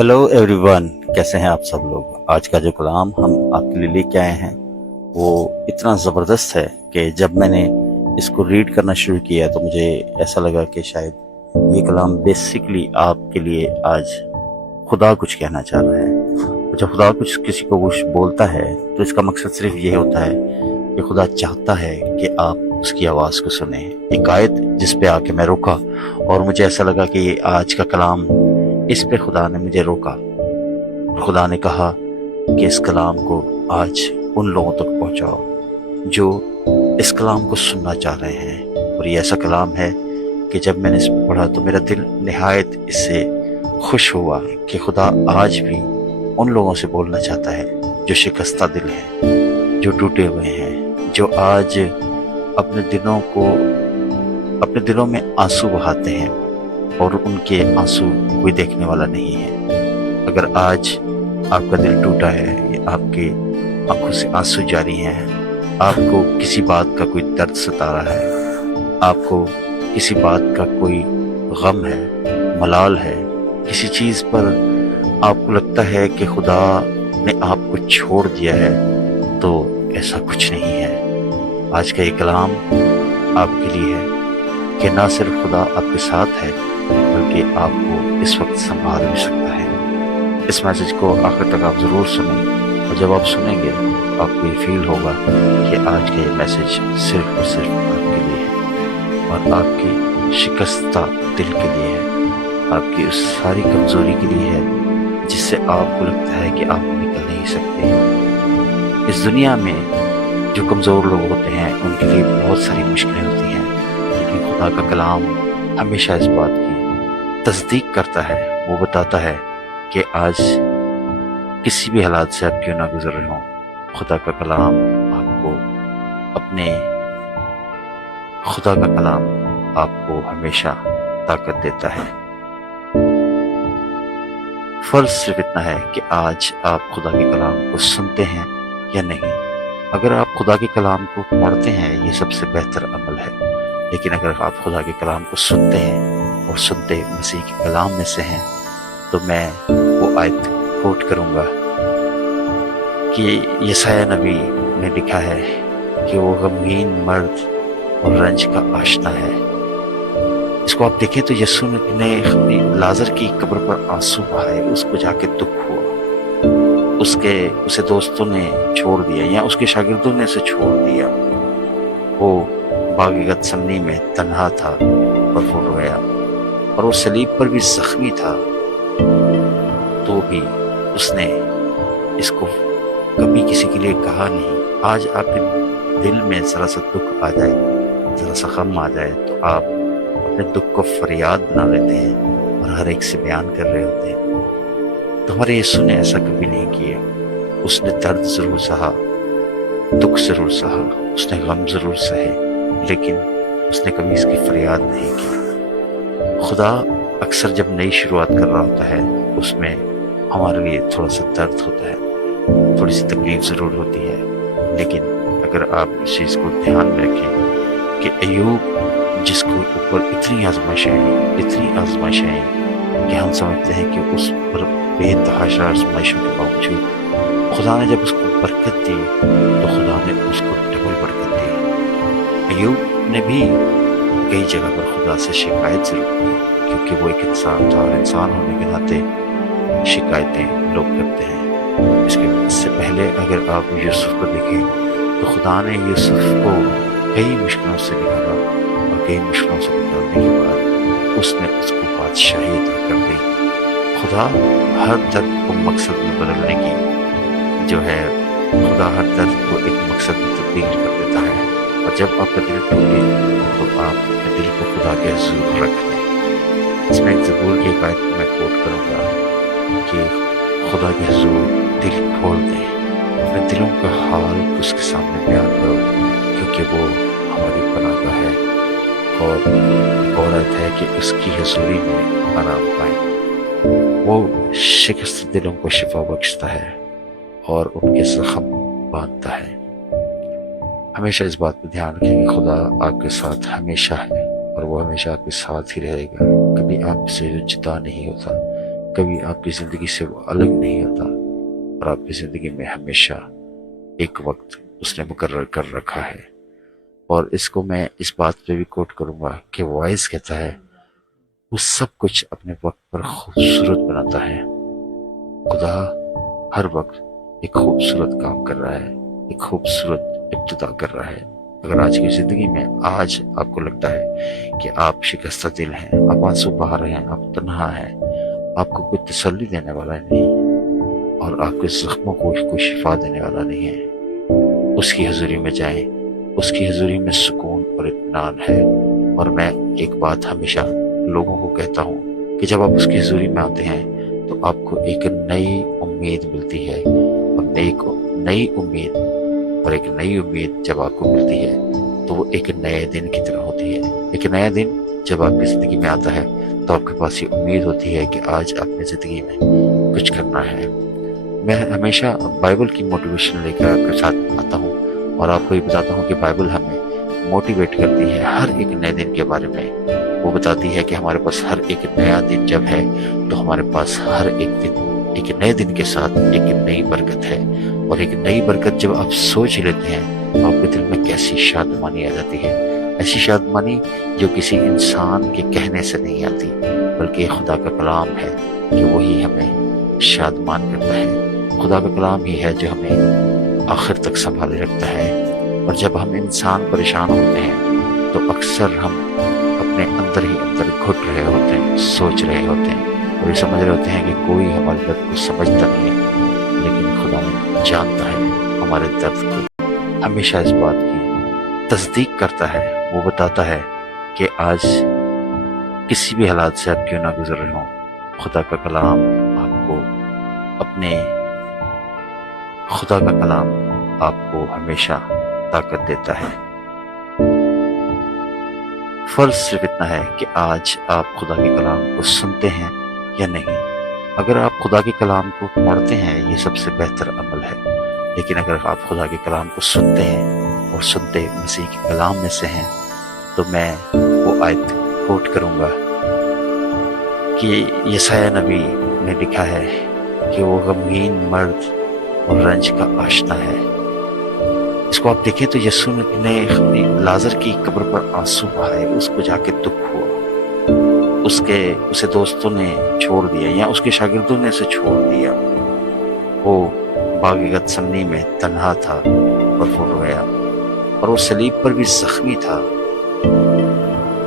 Hello everyone, कैसे हैं आप सब लोग। आज का जो कलाम हम आपके लिए लेके आए हैं वो इतना ज़बरदस्त है कि जब मैंने इसको रीड करना शुरू किया तो मुझे ऐसा लगा कि शायद ये कलाम बेसिकली आपके लिए आज खुदा कुछ कहना चाह रहा है। और जब खुदा कुछ किसी को कुछ बोलता है तो इसका मकसद सिर्फ ये होता है कि खुदा चाहता है कि आप उसकी आवाज़ को सुने। एक आयत जिस पे आके मैं रुका और मुझे ऐसा लगा कि ये आज का कलाम, इस पे खुदा ने मुझे रोका। खुदा ने कहा कि इस कलाम को आज उन लोगों तक पहुंचाओ जो इस कलाम को सुनना चाह रहे हैं। और ये ऐसा कलाम है कि जब मैंने इसको पढ़ा तो मेरा दिल निहायत इससे खुश हुआ कि खुदा आज भी उन लोगों से बोलना चाहता है जो शिकस्ता दिल हैं, जो टूटे हुए हैं, जो आज अपने दिलों में आंसू बहाते हैं और उनके आंसू कोई देखने वाला नहीं है। अगर आज आपका दिल टूटा है या आपके आंखों से आंसू जारी हैं, आपको किसी बात का कोई दर्द सता रहा है, आपको किसी बात का कोई गम है, मलाल है, किसी चीज़ पर आपको लगता है कि खुदा ने आपको छोड़ दिया है, तो ऐसा कुछ नहीं है। आज का ये कलाम आपके लिए है कि ना सिर्फ खुदा आपके साथ है बल्कि आपको इस वक्त संभाल भी सकता है। इस मैसेज को आखिर तक आप ज़रूर सुनें और जब आप सुनेंगे तो आपको ये फील होगा कि आज का ये मैसेज सिर्फ और सिर्फ आपके लिए है और आपकी शिकस्ता दिल के लिए है, आपकी उस सारी कमज़ोरी के लिए है जिससे आपको लगता है कि आप निकल नहीं सकते। इस दुनिया में जो कमज़ोर लोग होते हैं उनके लिए बहुत सारी मुश्किलें होती हैं, लेकिन खुदा का कलाम हमेशा इस बात की तस्दीक करता है। वो बताता है कि आज किसी भी हालात से आप क्यों ना गुजर रहे हों, खुदा का कलाम आपको हमेशा ताकत देता है। फर्ज सिर्फ इतना है कि आज आप खुदा के कलाम को सुनते हैं या नहीं। अगर आप खुदा के कलाम को पढ़ते हैं ये सबसे बेहतर अमल है, लेकिन अगर आप खुदा के कलाम को सुनते हैं और सुनते मसीह के कलाम में से हैं तो मैं वो आयत कोट करूँगा कि यशायाह नबी ने लिखा है कि वो गमगीन मर्द और रंज का आशना है। इसको आप देखें तो यीशु ने लाजर की कब्र पर आंसू बहाए, उसको जाके दुख हुआ, उसे दोस्तों ने छोड़ दिया या उसके शागिर्दों ने उसे छोड़ दिया। वो बाग़ गतसमनी में तन्हा था और वो रोया और वो सलीब पर भी जख्मी था, तो भी उसने इसको कभी किसी के लिए कहा नहीं। आज आपके दिल में ज़रा सा दुख आ जाए, ज़रा सा गम आ जाए तो आप अपने दुख को फरियाद बना लेते हैं और हर एक से बयान कर रहे होते हैं। तो हमारे यीशु ने ऐसा कभी नहीं किया। उसने दर्द ज़रूर सहा, दुख ज़रूर सहा, उसने गम ज़रूर सहे, लेकिन उसने कभी इसकी फरियाद नहीं की। खुदा अक्सर जब नई शुरुआत कर रहा होता है उसमें हमारे लिए थोड़ा सा दर्द होता है, थोड़ी सी तकलीफ ज़रूर होती है, लेकिन अगर आप इस चीज़ को ध्यान में रखें कि अय्यूब जिसको ऊपर इतनी आजमाइशें आई कि हम समझते हैं कि उस पर बेतहाशा आजमाइशों के बावजूद खुदा ने जब उसको बरकत दी तो खुदा ने उसको डबल बरकत दी। अय्यूब ने भी कई जगह पर खुदा से शिकायत ज़रूर की क्योंकि वो एक इंसान था और इंसान होने के नाते शिकायतें लोग करते हैं। इससे पहले अगर आप यूसुफ को देखें तो खुदा ने यूसुफ को कई मुश्किलों से निकाला और कई मुश्किलों से निकालने के बाद उसने उसको बादशाही अता कर दी। खुदा हर दर्द को मकसद में बदलने की जो है, खुदा हर दर्द को एक मकसद में तब्दील कर देता है। और जब आपका दिल टूटे तो आप अपने दिल को खुदा के हुजूर रख दें। इसमें एक ज़बूर की एक आयत को मैं कोट करूँगा कि खुदा के हुजूर दिल खोल दें, अपने दिलों का हाल उसके सामने बयान करो क्योंकि वो हमारी पनाह है। और एक और आयत है कि उसकी हजूरी में आराम पाएं। वो शिकस्त दिलों को शिफा बख्शता है और उनके जख्म बांधता है। हमेशा इस बात पर ध्यान रखें कि खुदा आपके साथ हमेशा है और वो हमेशा आपके साथ ही रहेगा, कभी आपसे जुदा नहीं होता, کبھی آپ کی زندگی سے وہ الگ نہیں ہوتا، اور آپ کی زندگی میں ہمیشہ ایک وقت اس نے مقرر کر رکھا ہے۔ اور اس کو میں اس بات پہ بھی کوٹ کروں گا کہ وائس کہتا ہے وہ سب کچھ اپنے وقت پر خوبصورت بناتا ہے۔ خدا ہر وقت ایک خوبصورت کام کر رہا ہے، ایک خوبصورت ابتدا کر رہا ہے۔ اگر آج کی زندگی میں آج آپ کو لگتا ہے کہ آپ شکستہ دل ہیں، آپ آنسو بہا رہے ہیں، آپ تنہا ہیں، آپ کو کوئی تسلی دینے والا نہیں، اور آپ کے زخموں کو کوئی شفا دینے والا نہیں ہے، اس کی حضوری میں جائیں۔ اس کی حضوری میں سکون اور اطمینان ہے۔ اور میں ایک بات ہمیشہ لوگوں کو کہتا ہوں کہ جب آپ اس کی حضوری میں آتے ہیں تو آپ کو ایک نئی امید ملتی ہے، اور نئی امید اور ایک نئی امید جب آپ کو ملتی ہے تو وہ ایک نئے دن کی طرح ہوتی ہے۔ ایک نیا دن جب آپ کی زندگی میں آتا ہے تو آپ کے پاس یہ امید ہوتی ہے کہ آج اپنی زندگی میں کچھ کرنا ہے۔ میں ہمیشہ بائبل کی موٹیویشن لے کر آپ کے ساتھ آتا ہوں، اور آپ کو یہ بتاتا ہوں کہ بائبل ہمیں موٹیویٹ کرتی ہے ہر ایک نئے دن کے بارے میں۔ وہ بتاتی ہے کہ ہمارے پاس ہر ایک نیا دن جب ہے تو ہمارے پاس ہر ایک دن ایک نئے دن کے ساتھ ایک نئی برکت ہے، اور ایک نئی برکت جب آپ سوچ لیتے ہیں تو آپ کے دل میں کیسی شادمانی آ جاتی ہے، ایسی شادمانی جو کسی انسان کے کہنے سے نہیں آتی، بلکہ خدا کا کلام ہے کہ وہی ہمیں شادمان کرتا ہے۔ خدا کا کلام ہی ہے جو ہمیں آخر تک سنبھالے رکھتا ہے۔ اور جب ہم انسان پریشان ہوتے ہیں تو اکثر ہم اپنے اندر ہی اندر گھٹ رہے ہوتے ہیں، سوچ رہے ہوتے ہیں، اور یہ سمجھ رہے ہوتے ہیں کہ کوئی ہمارے درد کو سمجھتا نہیں ہے، لیکن خدا جانتا ہے ہمارے درد کو، ہمیشہ اس بات کی تصدیق کرتا ہے۔ وہ بتاتا ہے کہ آج کسی بھی حالات سے آپ کیوں نہ گزر رہے ہوں، خدا کا کلام آپ کو اپنے خدا کا کلام آپ کو ہمیشہ طاقت دیتا ہے۔ فرض صرف اتنا ہے کہ آج آپ خدا کے کلام کو سنتے ہیں یا نہیں۔ اگر آپ خدا کے کلام کو پڑھتے ہیں یہ سب سے بہتر عمل ہے، لیکن اگر آپ خدا کے کلام کو سنتے ہیں اور سنتے مسیح کے کلام میں سے ہیں تو میں وہ آیت کوٹ کروں گا کہ یسایہ نبی نے لکھا ہے کہ وہ غمگین مرد اور رنج کا آشنا ہے۔ اس کو آپ دیکھیں تو یسوع نے لازر کی قبر پر آنسو بہائے، اس کو جا کے دکھ ہوا، اسے دوستوں نے چھوڑ دیا یا اس کے شاگردوں نے اسے چھوڑ دیا، وہ باغ گتسمنی میں تنہا تھا اور وہ رویا، اور وہ صلیب پر بھی زخمی تھا،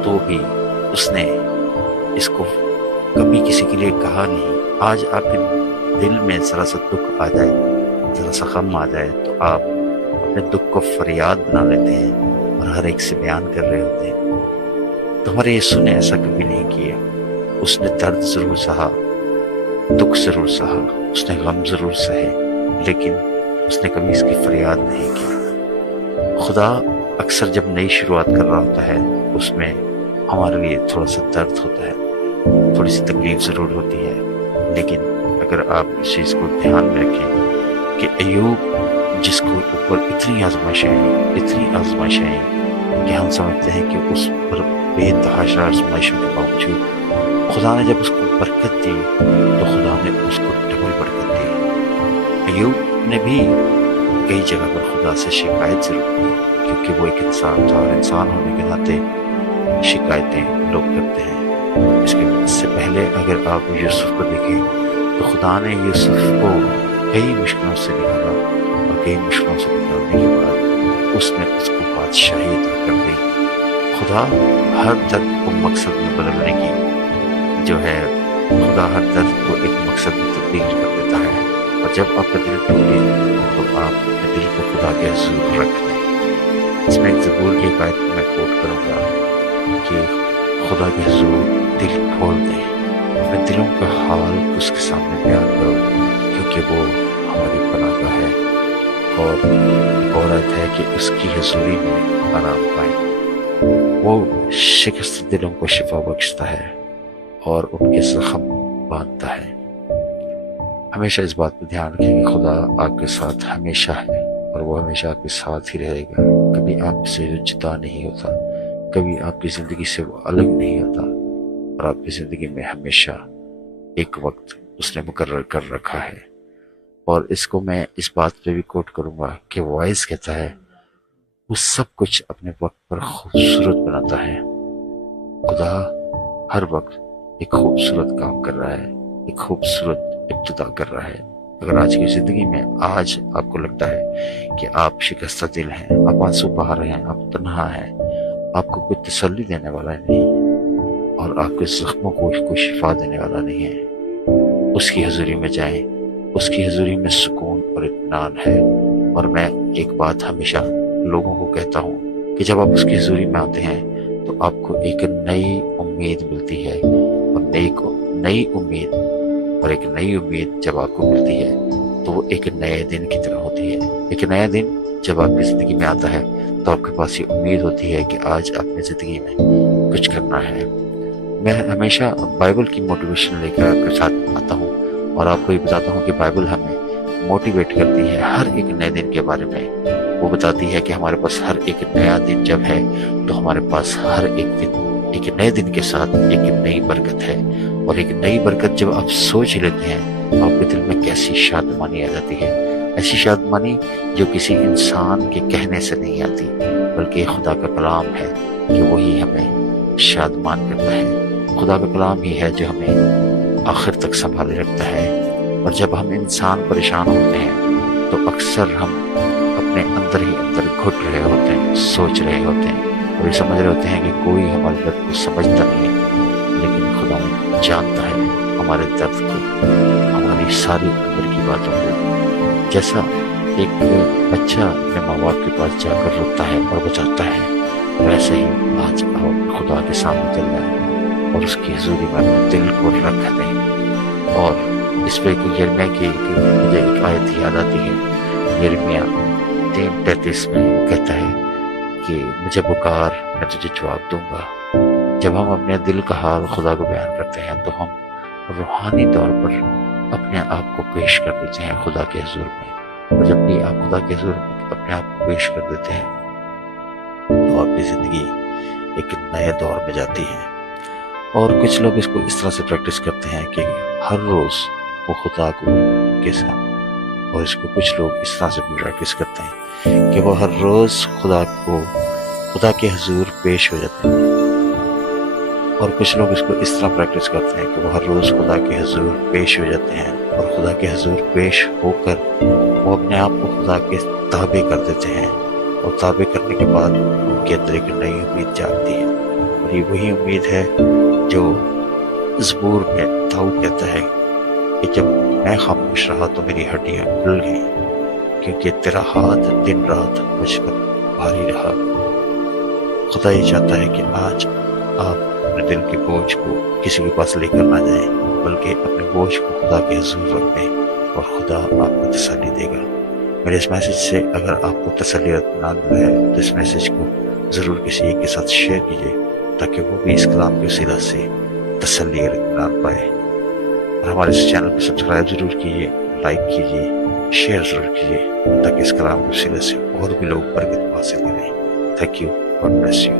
تو بھی اس نے اس کو کبھی کسی کے لیے کہا نہیں۔ آج آپ کے دل میں ذرا سا دکھ آ جائے، ذرا سا غم آ جائے تو آپ اپنے دکھ کو فریاد بنا لیتے ہیں اور ہر ایک سے بیان کر رہے ہوتے ہیں۔ تو ہمارے یسوع نے ایسا کبھی نہیں کیا۔ اس نے درد ضرور سہا، دکھ ضرور سہا، اس نے غم ضرور سہے، لیکن اس نے کبھی اس کی فریاد نہیں کی۔ خدا اکثر جب نئی شروعات کر رہا ہوتا ہے اس میں ہمارے لیے تھوڑا سا درد ہوتا ہے، تھوڑی سی تکلیف ضرور ہوتی ہے، لیکن اگر آپ اس چیز کو دھیان میں رکھیں کہ ایوب جس کو اوپر اتنی آزمائشیں کہ ہم سمجھتے ہیں کہ اس پر بے تحاشا آزمائشوں کے باوجود خدا نے جب اس کو برکت دی تو خدا نے اس کو ڈبل برکت دی۔ ایوب نے بھی کئی جگہ پر خدا سے شکایت ضرور کی، کیونکہ وہ ایک انسان تھا، اور انسان ہونے کے ناطے شکایتیں لوگ کرتے ہیں۔ اس سے پہلے اگر آپ یوسف کو دیکھیں تو خدا نے یوسف کو کئی مشکلوں سے نکالا، اور کئی مشکلوں سے نکالنے کے بعد اس نے اس کو بادشاہی عطا کر دی۔ خدا ہر درد کو مقصد میں بدلنے کی جو ہے، خدا ہر درد کو ایک مقصد میں تبدیل کر دیتا ہے، اور جب آپ کا دل ٹوٹے تو آپ اپنے دل کو خدا کے حضور رکھ دیں۔ اس میں ایک زبور کی آیت میں کوٹ کروں گا کہ خدا کے حضور دل کھول دیں، اپنے دلوں کا حال اس کے سامنے بیان کرو، کیونکہ وہ ہماری پناہ گاہ ہے، اور ایک اور آیت ہے کہ اس کی حضوری میں آرام پائیں۔ وہ شکست دلوں کو شفا بخشتا ہے اور ان کے زخم باندھتا ہے۔ ہمیشہ اس بات پہ دھیان رکھیں کہ خدا آپ کے ساتھ ہمیشہ ہے، اور وہ ہمیشہ آپ کے ساتھ ہی رہے گا، کبھی آپ سے جدا نہیں ہوتا، کبھی آپ کی زندگی سے وہ الگ نہیں ہوتا، اور آپ کی زندگی میں ہمیشہ एक वक्त उसने मुकर्रर कर रखा है। और इसको मैं इस बात पे भी कोट करूंगा कि वाइज कहता है वो सब कुछ अपने वक्त पर खूबसूरत बनाता है। खुदा हर वक्त एक खूबसूरत काम कर रहा है, एक खूबसूरत इब्तिदा कर रहा है। अगर आज की जिंदगी में आज आपको लगता है कि आप शिकस्ता दिल हैं, आप आंसू बहा रहे हैं, आप तन्हा हैं, आपको कोई तसल्ली देने वाला नहीं और आपके जख्मों को कोई शिफा देने वाला नहीं है, उसकी हजूरी में जाएं। उसकी हजूरी में सुकून और इत्मीनान है। और मैं एक बात हमेशा लोगों को कहता हूँ कि जब आप उसकी हजूरी में आते हैं तो आपको एक नई उम्मीद मिलती है, और एक नई उम्मीद जब आपको मिलती है तो वो एक नए दिन की तरह होती है। एक नया दिन जब आपकी ज़िंदगी में आता है तो आपके पास ये उम्मीद होती है कि आज अपनी ज़िंदगी में कुछ करना है। मैं हमेशा बाइबल की मोटिवेशन लेकर साथ आता हूँ और आपको ये बताता हूँ कि बाइबल हमें मोटिवेट करती है हर एक नए दिन के बारे में। वो बताती है कि हमारे पास हर एक नया दिन जब है तो हमारे पास हर एक दिन एक नए दिन के साथ एक नई बरकत है। और एक नई बरकत जब आप सोच लेते हैं तो आपके दिल में कैसी शादमानी आ जाती है, ऐसी शादमानी जो किसी इंसान के कहने से नहीं आती, बल्कि खुदा का कलाम है कि वही हमें शादमान करता है। खुदा का कलाम ही है जो हमें आखिर तक संभाले रखता है। और जब हम इंसान परेशान होते हैं तो अक्सर हम अपने अंदर ही अंदर घुट रहे होते हैं, सोच रहे होते हैं और ये समझ रहे होते हैं कि कोई हमारे दर्द को समझता नहीं है, लेकिन खुदा जानता है हमारे दर्द को, हमारी सारी अंदर की बातों को। जैसा एक बच्चा अपने माँ बाप के पास जाकर रोता है और बचाता है, वैसे ही आज आप खुदा के सामने चल जाए और उसकी हजूरी में अपने दिल को रख दें। और इस पे यिर्मयाह की मुझे एक आयत याद आती है। यिर्मयाह 3:33 में कहता है कि मुझे पुकार, मैं तुझे जवाब दूंगा। जब हम अपने दिल का हाल खुदा को बयान करते हैं तो हम रूहानी तौर पर अपने आप को पेश कर देते हैं खुदा के हुजूर में। और जब भी आप खुदा के हुजूर में अपने आप को पेश कर देते हैं तो आपकी ज़िंदगी एक नए दौर में जाती है। और कुछ लोग इसको इस तरह से प्रैक्टिस करते हैं कि हर रोज़ वो खुदा को के साथ, और इसको कुछ लोग इस तरह से भी प्रैक्टिस करते हैं कि वो हर रोज़ खुदा के हुजूर पेश हो जाते हैं। और कुछ लोग इसको इस तरह प्रैक्टिस करते हैं कि वो हर रोज़ खुदा के हुजूर पेश हो जाते हैं और खुदा के हुजूर पेश होकर वो अपने आप को खुदा के ताबे कर देते हैं। और ताबे करने के बाद उनके अंदर एक नई उम्मीद जागती है। और ये वही उम्मीद है जो ज़बूर में दाऊद कहता है कि जब मैं खामोश रहा तो मेरी हड्डियाँ खुल गईं, क्योंकि तेरा हाथ दिन रात मुझ पर भारी रहा। खुदा ये चाहता है कि आज आप अपने दिल के बोझ को किसी के पास लेकर ना जाएं, बल्कि अपने बोझ को खुदा के हुजूर रख दें और खुदा आपको तसल्ली देगा। मेरे इस मैसेज से अगर आपको तसल्ली इत्मीनान मिला है तो इस मैसेज को ज़रूर किसी एक के साथ शेयर कीजिए ताकि वो भी इस कलाम के वसीला से तसल्ली और इत्मीनान पाए। और हमारे इस चैनल को सब्सक्राइब ज़रूर कीजिए, लाइक कीजिए, शेयर ज़रूर कीजिए ताकि इस कलाम के वसीले से और भी लोग बरकत हासिल करें। Thank you, God bless you.